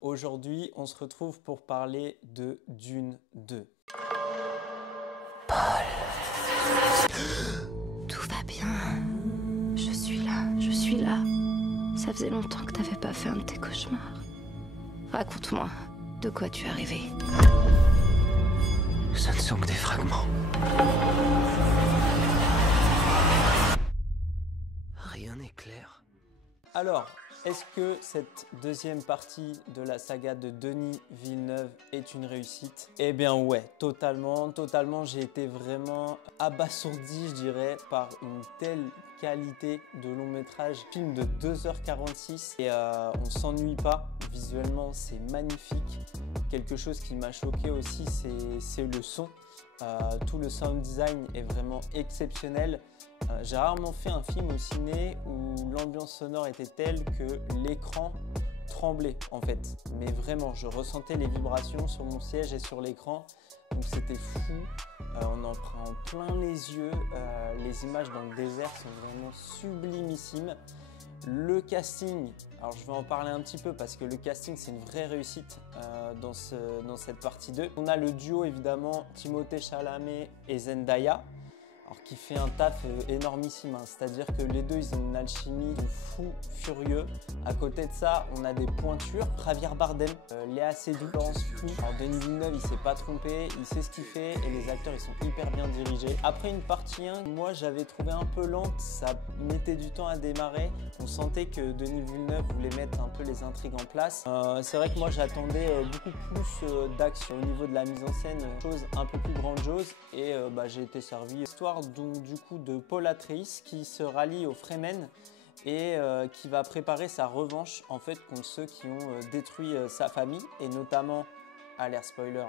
Aujourd'hui, on se retrouve pour parler de Dune 2. Tout va bien. Je suis là. Ça faisait longtemps que t'avais pas fait un de tes cauchemars. Raconte-moi, de quoi tu es arrivé? Ce ne sont que des fragments. Rien n'est clair. Alors, est-ce que cette deuxième partie de la saga de Denis Villeneuve est une réussite? Eh bien ouais, totalement. J'ai été vraiment abasourdi, je dirais, par une telle qualité de long métrage. Film de 2h46 et on s'ennuie pas. Visuellement, c'est magnifique. Quelque chose qui m'a choqué aussi, c'est le son. Tout le sound design est vraiment exceptionnel. J'ai rarement fait un film au ciné où l'ambiance sonore était telle que l'écran tremblait en fait. Mais vraiment, je ressentais les vibrations sur mon siège et sur l'écran. Donc c'était fou. On en prend plein les yeux. Les images dans le désert sont vraiment sublimissimes. Le casting, alors je vais en parler un petit peu parce que le casting c'est une vraie réussite dans cette partie 2. On a le duo évidemment Timothée Chalamet et Zendaya. Alors, qui fait un taf énormissime, hein. C'est-à-dire que les deux ils ont une alchimie de fou furieux. À côté de ça, on a des pointures, Javier Bardem, Léa Seydoux, Laurence Plouc. Alors Denis Villeneuve il s'est pas trompé, il sait ce qu'il fait et les acteurs ils sont hyper bien dirigés. Après une partie 1, moi j'avais trouvé un peu lente, ça mettait du temps à démarrer. On sentait que Denis Villeneuve voulait mettre un peu les intrigues en place. C'est vrai que moi j'attendais beaucoup plus d'action au niveau de la mise en scène, chose un peu plus grandiose et j'ai été servi. Histoire donc, du coup de Paul Atreides qui se rallie aux Fremen et qui va préparer sa revanche en fait contre ceux qui ont détruit sa famille et notamment, alert spoiler,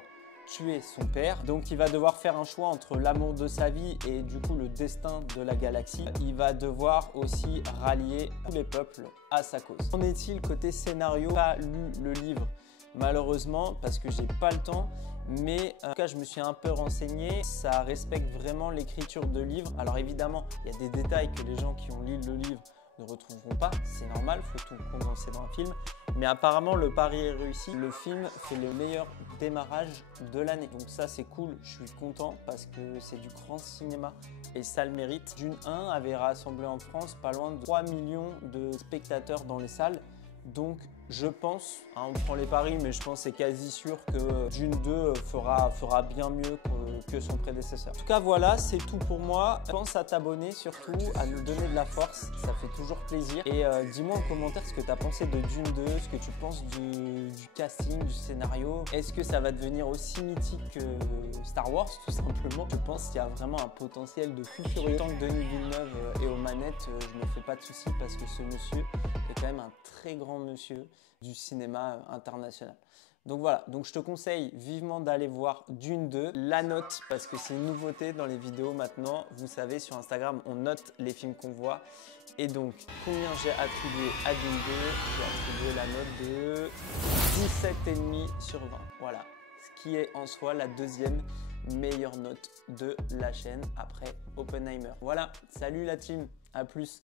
tuer son père. Donc il va devoir faire un choix entre l'amour de sa vie et du coup le destin de la galaxie. Il va devoir aussi rallier tous les peuples à sa cause. Qu'en est-il côté scénario? Pas lu le livre malheureusement parce que j'ai pas le temps, mais en tout cas je me suis un peu renseigné, ça respecte vraiment l'écriture de livre. Alors évidemment il y a des détails que les gens qui ont lu le livre ne retrouveront pas, c'est normal, il faut tout condenser dans un film, mais apparemment le pari est réussi. Le film fait le meilleur démarrage de l'année, donc ça c'est cool, je suis content parce que c'est du grand cinéma et ça le mérite. Dune 1 avait rassemblé en France pas loin de 3 millions de spectateurs dans les salles. Donc je pense, on prend les paris, mais je pense c'est quasi sûr que Dune 2 fera bien mieux que son prédécesseur. En tout cas voilà, c'est tout pour moi. Pense à t'abonner surtout, à nous donner de la force, ça fait toujours plaisir. Et dis-moi en commentaire ce que tu as pensé de Dune 2, ce que tu penses du casting, du scénario. Est-ce que ça va devenir aussi mythique que Star Wars tout simplement? Je pense qu'il y a vraiment un potentiel de fou furieux. Tant que Denis Villeneuve est aux manettes, je me fais pas de soucis parce que ce monsieur est quand même un très grand monsieur du cinéma international. Donc voilà, donc je te conseille vivement d'aller voir Dune 2. La note, parce que c'est une nouveauté dans les vidéos maintenant. Vous savez, sur Instagram, on note les films qu'on voit. Et donc, combien j'ai attribué à Dune 2? J'ai attribué la note de 17,5 sur 20. Voilà, ce qui est en soi la deuxième meilleure note de la chaîne après Oppenheimer. Voilà, salut la team, à plus.